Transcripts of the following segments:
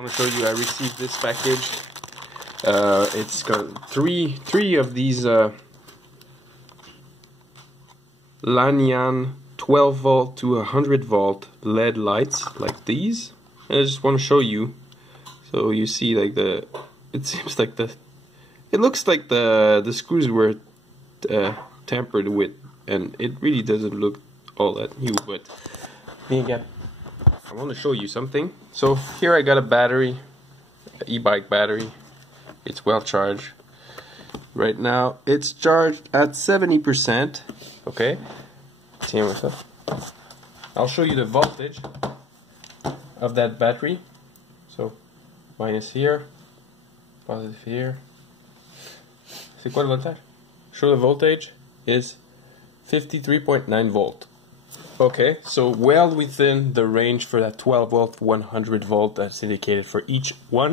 I want to show you, I received this package. It's got three of these Lanyan 12 volt to 100 volt LED lights like these, and I just want to show you. So you see, like, it seems like it looks like the screws were tampered with, and it really doesn't look all that new. But again, I want to show you something. So here I got a battery, e-bike battery. It's well charged. Right now it's charged at 70%. Okay, see myself. I'll show you the voltage of that battery. So minus here, positive here. C'est quoi le voltage? Show the voltage is 53.9 volt. Okay, so well within the range for that 12 volt 100 volt that's indicated for each one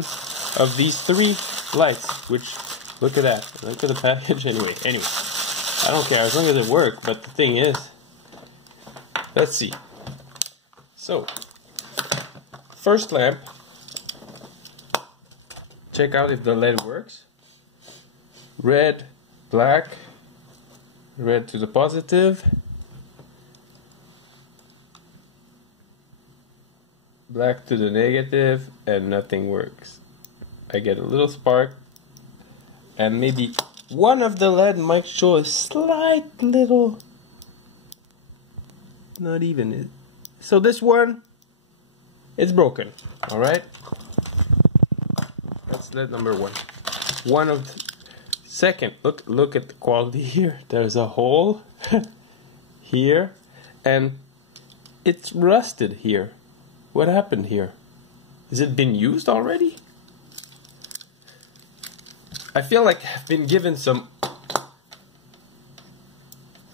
of these three lights, which, look at that, look at the package. Anyway, I don't care as long as it works. But the thing is, let's see. So first lamp, check out if the LED works. Red, black, red to the positive, black to the negative, and nothing works. I get a little spark, and maybe one of the LED might show a slight little, not even it. So this one, it's broken. All right, that's LED number one. One of the second, look at the quality here. There's a hole here, and it's rusted here. What happened here? Has it been used already? I feel like I've been given some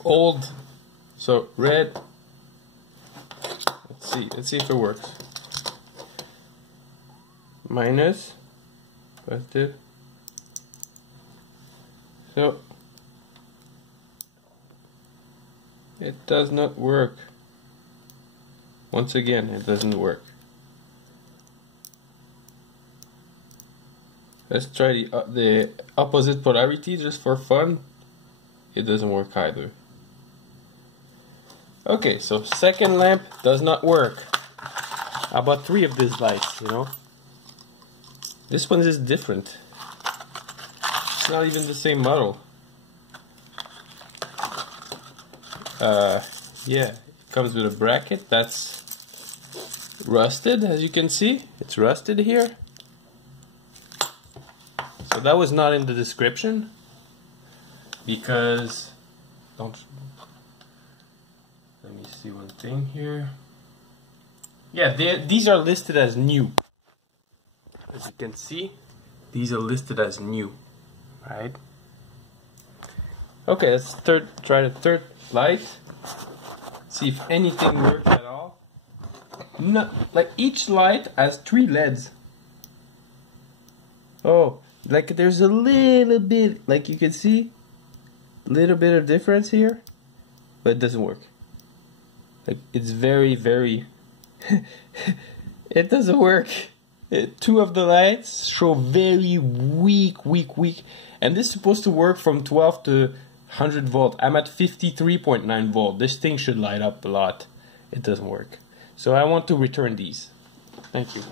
old. So red. Let's see if it works. Minus, positive. So it does not work. Once again, it doesn't work. Let's try the opposite polarity just for fun. It doesn't work either. Okay, so second lamp does not work. How about three of these lights, you know? This one is different. It's not even the same model. Yeah, it comes with a bracket that's rusted, as you can see. It's rusted here. So that was not in the description because let me see one thing here. Yeah, these are listed as new. As you can see, these are listed as new. Right. Okay, let's try the third light. See if anything works at all. No, like each light has 3 LEDs. Oh, like there's a little bit, like you can see, a little bit of difference here, but it doesn't work. Like it's very, very. It doesn't work. 2 of the lights show very weak, and this is supposed to work from 12 to 100 volt. I'm at 53.9 volt. This thing should light up a lot. It doesn't work. So I want to return these. Thank you.